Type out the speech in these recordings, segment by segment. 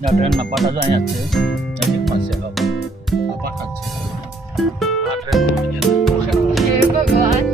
ના ટ્રેનના પાટા જો અહીંયા જ છે નજીકમાં છે આ પાટા જ છે આ ટ્રેન હે ભગવાન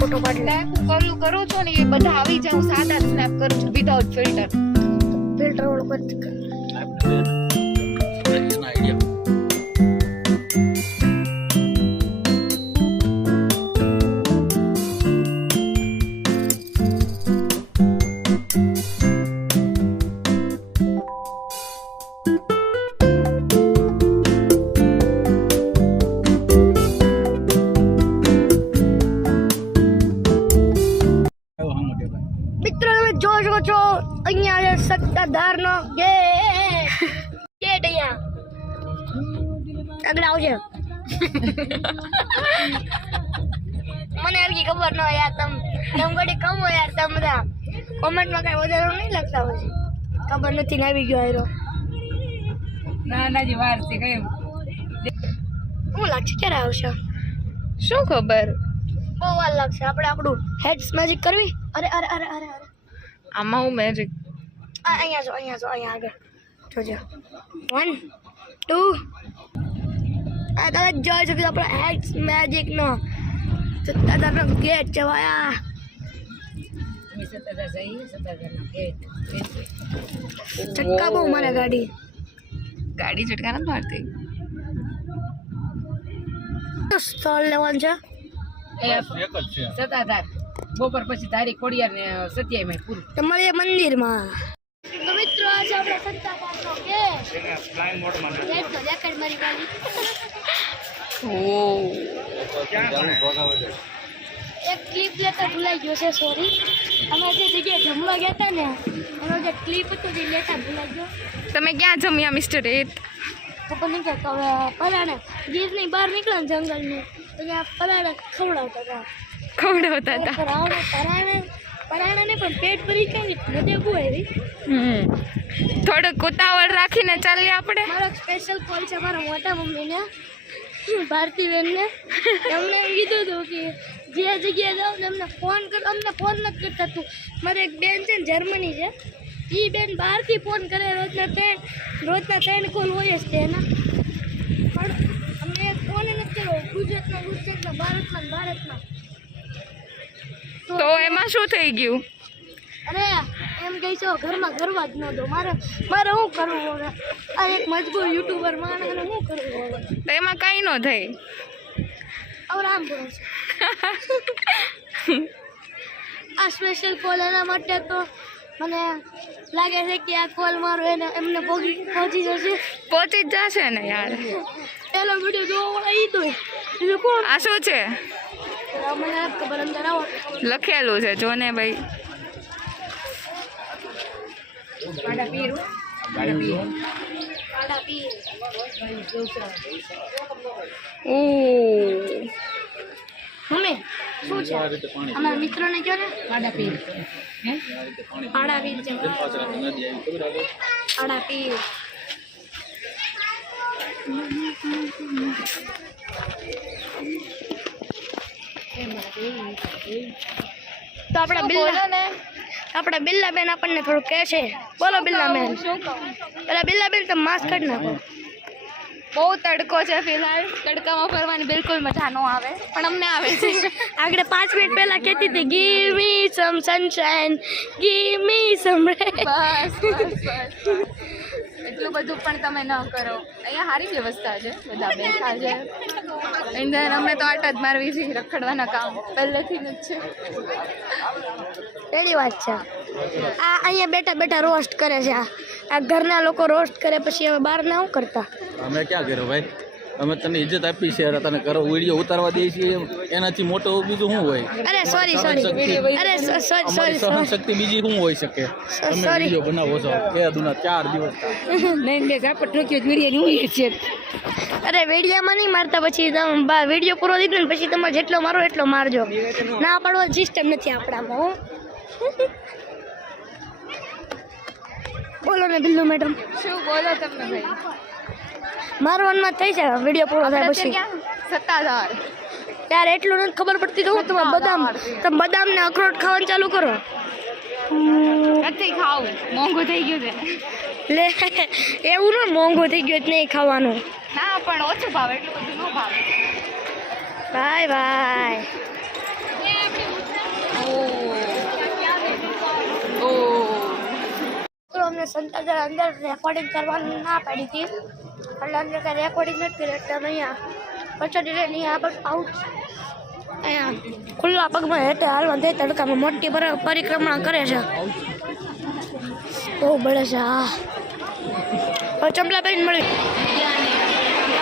ફોટો પાડી કરું છું ને એ બધા આવી જાવ સાદા સ્નેપ કરું છું વિધાઉટ ફિલ્ટર ફિલ્ટર વાળો કરી મિત્રો તમે જોઈ શકો છો અહીંયા છે સત્તાધારનો ગેટ અહીંયા આગળ આવશે મને હરકી ખબર ન હોય યાર તમ ઘડી કમ હોય યાર તમે બધા કોમેન્ટમાં કઈ વધારે નહીં લખતા હોય ખબર નથી ને આવી ગયો આયરો ના જી વાર છે કઈ શું લાગશે ક્યારે આવશે શું ખબર બહુ વાર લાગશે આપણે આપણું હેડ્સ મેજિક કરવી અરે અરે અરે અરે અરે આમાં હું મેજિક અહીંયા જો આગળ જોજો 1 2 આ તમે જોઈ શકો છો આપણે હેડ્સ મેજિક નો સત્તાધારનો ગેટ જવાયા ચક્કા બહુ મારે ગાડી ઝટકા નથી મારતી સ્થળ લેવાનું છે એક જ છે સત્તાધાર બપોર પછી તારીખ ખોડિયાર ને સત્યાવીસ પૂરું તમારે મંદિરમાં તો મિત્રો આજે આપણે સત્તાધારનો ગેટ ફ્લાઇંગ મોડમાં ગેટ તો દેખાડ મારી ગાડી એક ક્લિપ લેતા ભૂલાઈ ગયો છે સોરી અમે જે જગ્યાએ જમવા ગયા હતા ને એનો જે ક્લિપ હતો તે લેતા ભૂલાઈ ગયો તમે ક્યાં જમ્યા મિસ્ટર એટ ખબર નહીં કે હવે પરાણે ગીરની બહાર નીકળ્યા ને જંગલની તો ત્યાં પરાણે ખવડાવતા હતા પરાણે ને પણ પેટ ભરી કઈ મજા બહુ આવી થોડુંક ઉતાવળ રાખીને ચાલીએ આપણે મારો સ્પેશિયલ કોલ છે મારા મોટા મમ્મીને ભારતીબેનને એમને કીધું હતું કે જે જગ્યાએ જાઓ ને અમને ફોન નથી કરતા તું મારે એક બેન છે ને જર્મની છે એ બેન બહારથી ફોન કરે રોજના 3 કોલ હોય જ તે એના પણ અમને ફોન નથી કર્યો ગુજરાતમાં ભારતમાં તો એમાં શું થઈ ગયું અરે એમ કહી છો ઘરમાં કરવા જ ન દો મારે શું કરવું હવે આ એક મજબૂર યુટ્યુબર માણસને શું કરવું હવે તો એમાં કંઈ ન થઈ હવે આમ બોલો આ સ્પેશિયલ કોલ એના માટે તો મને લાગે છે કે આ કોલ મારો એને એમને પહોંચી જશે પહોંચી જ જશે ને યાર પેલો વિડીયો જોવા એ તો બીજું કોણ આ શું છે મને ખબર અંદર આવો લખેલું છે જો ને ભાઈ કાડા પીર મમ્મી શું છે અમારા મિત્રોને કહો ને આડા પીર પાડા પીર છે પાડા પીર તો આપણા બિલ્લાબેન આપણને થોડું કહે છે બોલો બિલ્લાબેન પેલા બિલ્લાબેન તમે માસ્ક કાઢી નાખો બહુ તડકો છે ફિલહાલ તડકામાં ફરવાની બિલકુલ મજા ન આવે પણ અમને આવે છે આગળ 5 મિનિટ પહેલા કહેતી હતી ગીવ મી સમ સનશાઇન ગીવ મી સમ બસ એટલું બધું પણ તમે ન કરો અહીંયા સારી વ્યવસ્થા છે બધા બેઠા છે એન્ડ અમે તો આટા જ મારવી છે રખડવાના કામ પહેલેથી જ છે એની વાત છે આ અહીંયા બેઠા બેઠા રોસ્ટ કરે છે આ ઘરના લોકો રોસ્ટ કરે પછી હવે બહાર ના શું કરતા અમે ક્યાં કર્યો ભાઈ અમે તને ઇજ્જત આપી છે અને તને કરો વિડીયો ઉતારવા દઈએ છીએ એનાથી મોટો બીજું શું હોય? અરે સોરી અરે સોરી અમારી સહનશક્તિ બીજી શું હોઈ શકે? તમે વિડીયો બનાવો છો એ દુના 4 દિવસ નહીં બે ઝાપટ ઠોક્યો વિડીયો ની છે. અરે વિડીયોમાં નહીં મારતા, પછી વિડીયો પૂરો થઈ ગયો ને પછી તમારે જેટલો મારો એટલો મારજો. ના પાડવા સિસ્ટમ નથી આપણામાં. હો બોલો ને બિલ્લુ મેડમ. શું બોલો તમે ભાઈ? મારવાનમાં થઈ છે વિડીયો પૂરો થાય પછી. સત્તાધાર યાર એટલું નથી ખબર પડતી તો તમે બદામ ને અખરોટ ખાવાનું ચાલુ કરો. નથી ખાવું, મોંઘું થઈ ગયું છે. લે એવું ને મોંઘું થઈ ગયું એટલે નહીં ખાવાનું. ના પણ ઓછું ભાવે, એટલું બધું ન ભાવે. Bye bye. તો અમને સંતાધાર અંદર રેકોર્ડિંગ કરવાનું ના પાડી હતી એટલે અંદર કાંઈ રેકોર્ડિંગ નથી કરી એટલે અમે અહીંયા પછડી લઈને આ બસ આઉટ અહીંયા ખુલ્લા પગમાં હેઠે હાલવા તે તડકામાં મોટી પરિક્રમા કરે છે. બહુ બળે છે. હા હવે ચંપલા પહેરીને મળી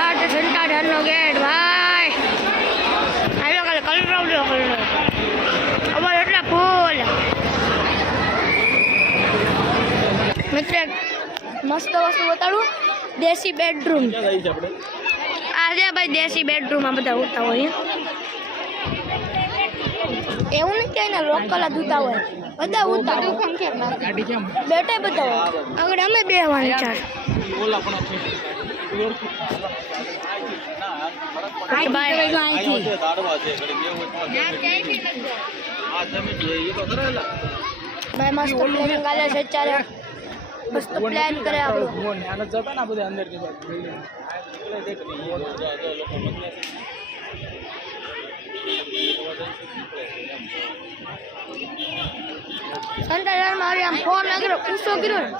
આ તો સંતાધારનો ગેટ ભાઈ. આવ્યો કાલે કલર અમારે એટલા ફૂલ મિત્ર. મસ્ત વસ્તુ બતાડું, દેશી બેડરૂમ. આજે ભાઈ દેશી બેડરૂમ આ બધા હોતા હોય. એવું નથી કે એને લોકલ જ ઉતા હોય, બધા ઉતા બેઠા બધા હોય. આગળ અમે બે વાળી ચાર ભાઈ મસ્ત પ્લેનિંગ કાલે છે ચારે. મસ્ત પ્લાન કરે આપણું. સંતાધારમાં આવી આમ ફોન કર્યો, પૂછો કર્યો ને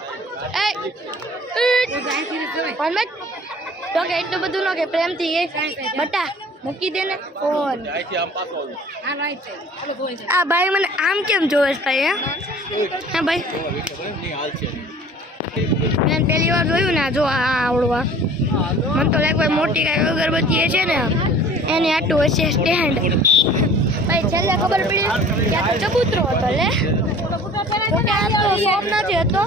તો કે એટલું બધું ન કે પ્રેમથી બટા મૂકી દે ને ફોન. આ ભાઈ મને આમ કેમ જોવે છે ભાઈ? હા ભાઈ મેં પહેલી વાર જોયું ને જો આ આવડવા મને તો લાગે મોટી કાંઈ અગરબત્તી એ છે ને એની આટલું હશે સ્ટેન્ડ. ભાઈ છેલ્લે ખબર પડી કે આ તો ચબૂતરો હતો. લે આ તો સોમનાથી હતો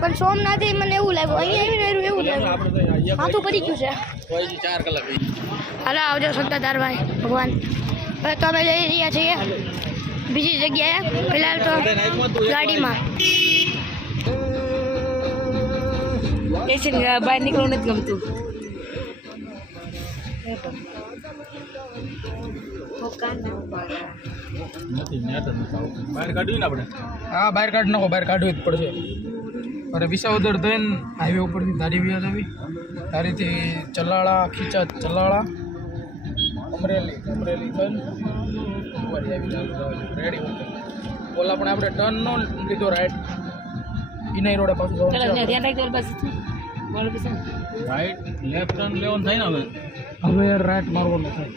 પણ સોમનાથી મને એવું લાગ્યું અહીંયા આવીને એવું લાગ્યું માથું પડી ગયું છે. હાલો આવજો સંતાધાર ભાઈ ભગવાન. હવે તો અમે જઈ રહ્યા છીએ બીજી જગ્યાએ. ફિલહાલ તો ગાડીમાં બહાર નીકળવું નથી ગમતું. બહાર કાઢવી ને આપણે. હા બહાર કાઢી નાખો, બહાર કાઢવી જ પડશે. અરે વિસાવદર થઈને હાઈવે ઉપરથી ધારી વ્યાજ આવી, ધારીથી ચલાળા ખીચા ચલાળા અમરેલી થઈને રેડી. ઓલા પણ આપણે ટર્ન નો લીધો રાઈટ ઇનાઈ રોડે પાછું ધ્યાન રાખજો બસ. રાઈટ લેફ્ટ ટર્ન લેવાનું થાય ને હવે હવે રાઈટ મારવાનું થાય.